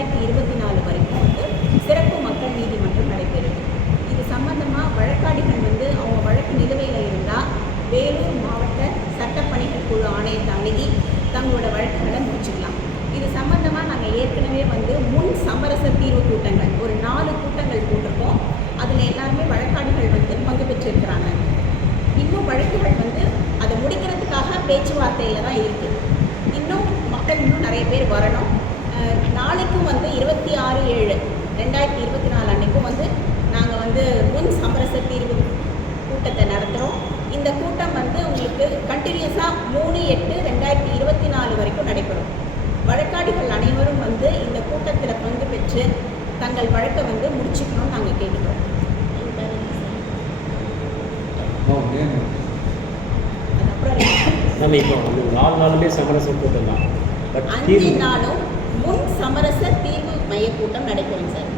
2024 வரைக்கும் வந்து சிறப்பு மக்கள் நீதிமன்றம் நடைபெறுது. இது சம்பந்தமாக வழக்காடிகள் வந்து அவங்க வழக்கு நிலுவையில் இருந்தால் வேலூர் மாவட்ட சட்டப்பணிகள் குழு ஆணையத்தை அணுகி தங்களோட வழக்குகளை முடிச்சுக்கலாம். இது சம்பந்தமாக நாங்கள் ஏற்கனவே வந்து முன் சமரச தீர்வு கூட்டங்கள் ஒரு 4 கூட்டங்கள் போட்டிருக்கோம். அதில் எல்லாருமே வழக்காடிகள் வந்து பங்கு பெற்றிருக்கிறாங்க. இன்னும் வழக்குகள் வந்து அதை முடிக்கிறதுக்காக பேச்சுவார்த்தையில் தான் இருக்குது. இன்னும் மக்கள் இன்னும் நிறைய பேர் வரணும். நாளைக்கும் வந்து 26/7/2024 அன்றைக்கும் வந்து நாங்கள் வந்து முன் சமரச தீர்வு கூட்டத்தை நடத்துகிறோம். இந்த கூட்டம் வந்து உங்களுக்கு கண்டினியூஸாக 3/8/2024 வரைக்கும் நடைபெறும். வழக்காடிகள் அனைவரும் வந்து இந்த கூட்டத்தில் பங்கு பெற்று தங்கள் வழக்கை வந்து முடிச்சுக்கணும்னு நாங்கள் கேட்டுக்கிறோம். நம்ம இப்போ 4 நாளுமே சமரச கூட்டம் தான். 5 நாளும் முன் சமரச தீர்வு மைய கூட்டம் நடைபெறும் சார்.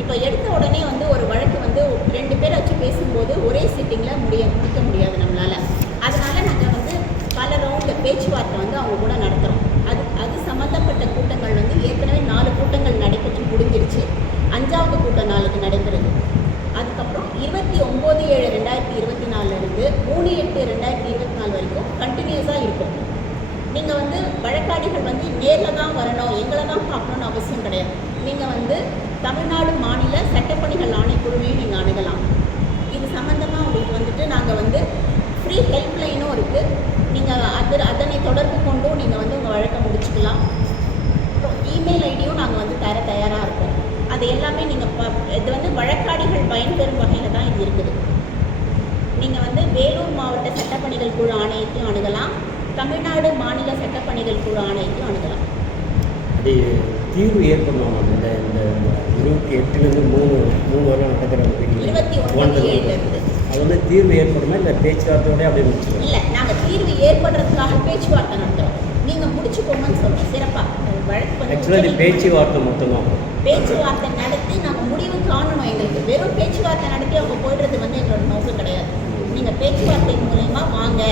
இப்போ எடுத்த உடனே வந்து ஒரு வழக்கு வந்து 2 பேரை வச்சு பேசும்போது ஒரே சிட்டிங்கில் முடிக்க முடியாது நம்மளால். அதனால் நாங்கள் வந்து பல ரவுண்டில் பேச்சுவார்த்தை வந்து அவங்க கூட நடத்துகிறோம். அது சம்மந்தப்பட்ட கூட்டங்கள் வந்து ஏற்கனவே 4 கூட்டங்கள் நடைபெற்று முடிஞ்சிருச்சு. 5வது கூட்டம் நாளைக்கு நடைபெறுது. அதுக்கப்புறம் 29/7/2024 இருந்து 3/8/2024 வரைக்கும் கண்டினியூஸாக இருக்கும். நீங்கள் வந்து வழக்காடிகள் வந்து நேரில் தான் வரணும், எங்களை தான் பார்க்கணுன்னு அவசியம் கிடையாது. நீங்கள் வந்து தமிழ்நாடு மாநில சட்டப்பணிகள் ஆணைக்குழுவையும் நீங்கள் அணுகலாம். இது சம்மந்தமாக உங்களுக்கு வந்துட்டு நாங்கள் வந்து ஃப்ரீ ஹெல்ப்லைனும் இருக்குது. நீங்கள் அதனை தொடர்பு கொண்டும் நீங்கள் வந்து உங்கள் வழக்கை முடிச்சுக்கலாம். அப்புறம் இமெயில் ஐடியும் நாங்கள் வந்து தர தயாராக இருக்கோம். அது எல்லாமே நீங்கள் இது வந்து வழக்காடிகள் பயன்பெறும் வகையில் தான் இது இருக்குது. நீங்கள் வந்து வேலூர் மாவட்ட சட்டப்பணிகள் குழு ஆணையத்தையும் அணுகலாம், தமிழ்நாடு மாநில சட்டப்பணிகள் குழு ஆணையத்தையும் அணுகலாம். அது தீர்வு ஏற்படணும். இந்த 28லேருந்து 3 வாரம் நடக்கிற 29/7 அது வந்து தீர்வு ஏற்படுமா இல்லை பேச்சுவார்த்தையோட அப்படியே முடிச்சுக்கணும்? இல்லை, நாங்கள் தீர்வு ஏற்படுறதுக்காக பேச்சுவார்த்தை நடத்துகிறோம். நீங்கள் முடிச்சுக்கோங்கன்னு சொல்கிறோம். சிறப்பாக வழக்கு ஆக்சுவலாக பேச்சுவார்த்தை மொத்தமாக பேச்சுவார்த்தை நடத்தி நாங்கள் முடிவு காணணும். எங்களுக்கு வெறும் பேச்சுவார்த்தை நடத்தி அவங்க போய்டுறது வந்து எங்களோட நோக்கம் கிடையாது. நீங்கள் பேச்சுவார்த்தை மூலயமா வாங்க,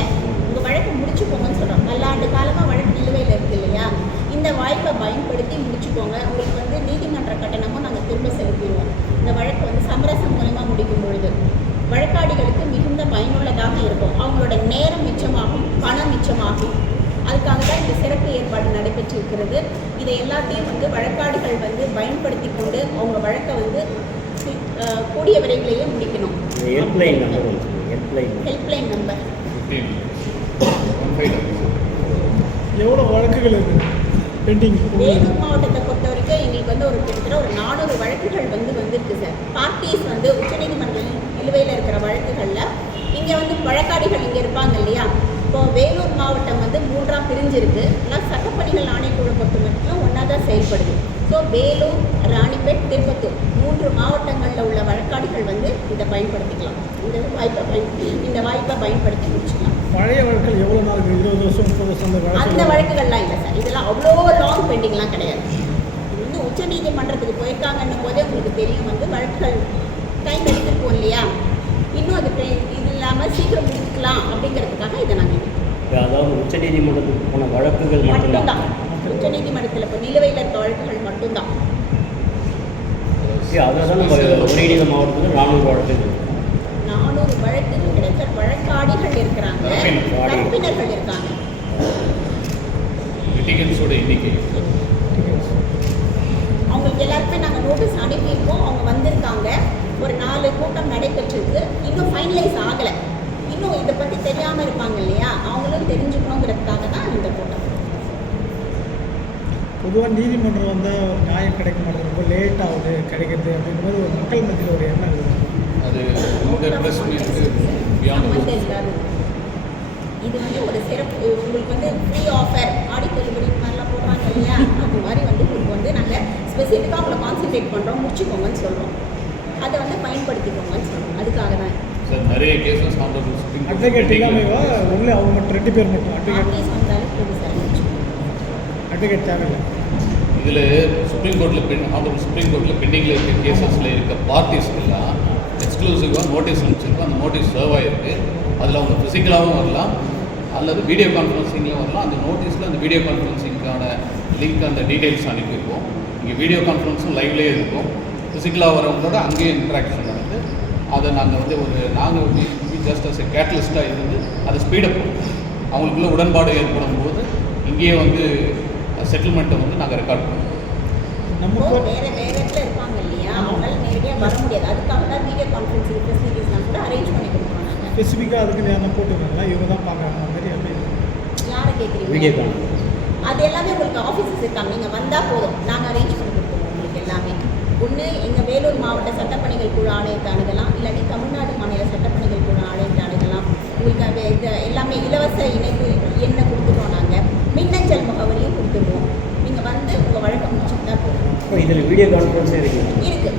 உங்கள் வழக்கு முடிச்சுக்கோங்கன்னு சொல்கிறோம். பல்லாண்டு காலமாக வழக்கு நிலுவையில் இருக்குது இல்லையா, இந்த வாய்ப்பை பயன்படுத்தி முடிச்சுக்கோங்க. உங்களுக்கு வந்து நீதிமன்ற கட்டணமும் நாங்கள் திரும்ப செலுத்திடுவோம். இந்த வழக்கு வந்து சமரசம் மூலமாக முடிக்கும் பொழுது வழக்காடிகளுக்கு மிகுந்த பயனுள்ளதாக இருக்கும். அவங்களோட நேரம் மிச்சமாகும், பணம் மிச்சமாகும். அதுக்காக தான் இந்த சிறப்பு ஏற்பாடு நடைபெற்றிருக்கிறது. இதை எல்லாத்தையும் வந்து வழக்காடிகள் வந்து பயன்படுத்தி கொண்டு அவங்க வழக்கை வந்து கூடிய விரைவிலேயே முடிக்கணும். ஹெல்ப்லைன் நம்பர் எவ்வளோ வழக்குகள் இருக்குது பெண்டிங்? வேலூர் மாவட்டத்தை பொறுத்த வரைக்கும் எங்களுக்கு வந்து கிட்டத்தட்ட ஒரு 400 வழக்குகள் வந்திருக்கு சார். பார்ட்டிஸ் வந்து உச்சநீதிமன்ற நிலுவையில் இருக்கிற வழக்குகளில் இங்கே வந்து வழக்காடிகள் இங்கே இருப்பாங்க இல்லையா. இப்போது வேலூர் மாவட்டம் வந்து 3ஆக பிரிஞ்சிருக்கு. ஆனால் சட்டப்பணிகள் ஆணைக்குழு பொறுத்த மட்டும் ஒன்றா தான் செயல்படுது. ஸோ வேலூர், ராணிப்பேட், திருப்பத்தூர் 3 மாவட்டங்களில் உள்ள வழக்காடிகள் வந்து இதை பயன்படுத்திக்கலாம். இந்த வாய்ப்பை பயன்படுத்தி முடிச்சுக்கலாம். பழைய வழக்குகள் எவ்வளோ நாள்? 20 வருஷம் 30 வருஷம் அந்த வழக்குகள்லாம் இல்லை சார். இதெல்லாம் அவ்வளோ லாங் பெண்டிங்லாம் கிடையாது. இது வந்து உச்சநீதிமன்றத்துக்கு போயிருக்காங்கன்னும் போதே உங்களுக்கு தெரியும் வந்து வழக்குகள் டைம் எடுத்துருப்போம் இல்லையா. இன்னும் அது இது இல்லாமல் சீக்கிரம் முடிச்சுக்கலாம் அப்படிங்கிறதுக்காக இதை நாங்கள் அதாவது உச்சநீதிமன்றத்துக்கு போன வழக்குகள் மட்டும்தான். உச்சநீதிமன்றத்தில் இப்போ நிலுவையில் இருக்க வழக்குகள் மட்டும்தான். அதில் தான் நம்ம ஒருங்கிணைந்த மாவட்டத்தில் 400 வழக்குகள் 400 வழக்குகள் கிடைச்ச வழக்காடிகள் இருக்கிறாங்க, தரப்பினர்கள் இருக்காங்க. அவங்களுக்கு எல்லாருக்குமே நாங்கள் நோட்டீஸ் அனுப்பியிருக்கோம். அவங்க வந்திருக்காங்க. ஒரு 4 கூட்டம் நடைபெற்றிருக்கு. இன்னும் ஃபைனலைஸ் ஆகலை. இன்னும் இதை பற்றி தெரியாமல் இருப்பாங்க இல்லையா, அவங்களும் தெரிஞ்சுக்கணுங்கிறதுக்காக தான் இந்த கூட்டம். பொதுவாக நீதிமன்றம் வந்தால் ஒரு நியாயம் கிடைக்க மாட்டேங்குது, ரொம்ப லேட் ஆகுது கிடைக்கிறது அப்படிங்கும்போது ஒரு மக்கள் மத்தியில் ஒரு எண்ணம் இருக்குது. அது இது வந்து ஒரு சிறப்பு. உங்களுக்கு வந்து ஃப்ரீ ஆஃபர், ஆடி தள்ளுபடி மாதிரிலாம் போடுறாங்க இல்லையா, அது மாதிரி வந்து உங்களுக்கு வந்து நாங்கள் ஸ்பெசிஃபிக்காக உங்களை கான்சன்ட்ரேட் பண்ணுறோம், முடிச்சுக்கோங்கன்னு சொல்கிறோம். அதை வந்து பயன்படுத்திக்கோங்கன்னு சொல்கிறோம். அதுக்காக தான் நிறைய கேசஸ் அட்வொகேட் இல்லாமேவா ஒன்லி அவங்க மட்டும் 2 பேர் மட்டும் அட்வொகேட் வந்தாலும் போதும் சார், அட்வொகேட் தேவையில்லை. இதில் சுப்ரீம் கோர்ட்டில் பெண்டிங்கில் இருக்க கேசஸில் இருக்க பார்ட்டிஸ்க்கெல்லாம் எக்ஸ்க்ளூசிவாக நோட்டீஸ் அனுப்பிச்சிருக்கோம். அந்த நோட்டீஸ் சர்வ் ஆகிருக்கு. அதில் அவங்க ஃபிசிக்கலாகவும் வரலாம் அல்லது வீடியோ கான்ஃபரன்சிங்லேயும் வரலாம். அந்த நோட்டீஸில் அந்த வீடியோ கான்ஃபரன்சிங்கான லிங்க் அந்த டீட்டெயில்ஸ் அனுப்பியிருக்கோம். இங்கே வீடியோ கான்ஃபரன்ஸும் லைவ்லேயே இருக்கும். ஃபிசிக்கலாக வரவங்களோட அங்கேயே இன்ட்ராக்ஷன் நடந்து அதை நாங்கள் வந்து ஜஸ்ட் அஸ் எ கேட்டலிஸ்ட்டாக இருந்து அதை ஸ்பீடப் பண்ணுவோம். அவங்களுக்குள்ள உடன்பாடு ஏற்படும் போது இங்கேயே வந்து செட்டில்மெண்ட்டை வந்து நாங்கள் ரெக்கார்ட் பண்ணுவோம். நம்ம இப்போ வேற இடத்துல இருப்பாங்க இல்லையா, அவங்களால நேரடியாக வர முடியாது. அதுக்காக தான் வீடியோ கான்ஃபரன்சிங் ஃபெசிலிட்டிஸ்லாம் கூட அரேஞ்ச் பண்ணி கொடுக்குறோம் நாங்கள். ஸ்பெசிஃபிக்காக அதுக்கு நேரம் போட்டுருக்காங்களா, இவங்க தான் பார்க்குறாங்க அந்த மாதிரி அப்படி யாரை வீடியோ கேட்குறீங்க? கான்ஃபரன்ஸ் அது எல்லாமே உங்களுக்கு ஆஃபீஸஸ் இருக்காங்க, நீங்கள் வந்தால் போதும், நாங்கள் அரேஞ்ச் பண்ணி கொடுத்துருவோம் உங்களுக்கு எல்லாமே. ஒன்று எங்கள் வேலூர் மாவட்ட சட்டப்பணிகள் குழு ஆணையத்தை அணுகலாம், இல்லாட்டி தமிழ்நாடு மாநில சட்டப்பணிகள் குழு ஆணையத்தை அணுகலாம். உங்களுக்கு இது எல்லாமே இலவச இணைப்பு எண்ணை கொடுத்துருவோம். நாங்கள் மின்னஞ்சல் முகவரியும் கொடுத்துருவோம். நீங்கள் வந்து உங்கள் வழக்கம் முடிச்சுட்டு தான் போகும். இப்போ இதில் வீடியோ கான்ஃபரன்ஸே இருக்குது. இருக்குது.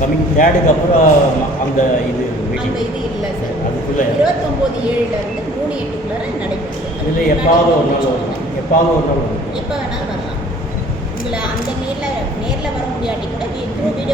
கம்மிங் தேர்டுக்கு அப்புறம் அந்த இது அந்த இது இல்லை சார். அதுக்குள்ளே 29/7 3/8 நடைபெறுது. இதில் எப்பாவது ஒரு நாள் வரும், எப்பாவது ஒரு நாள் வரும். எப்போ வேணாலும் வரலாம். உங்களை அந்த நேரில் வர முடியாட்டி கூட வீடியோ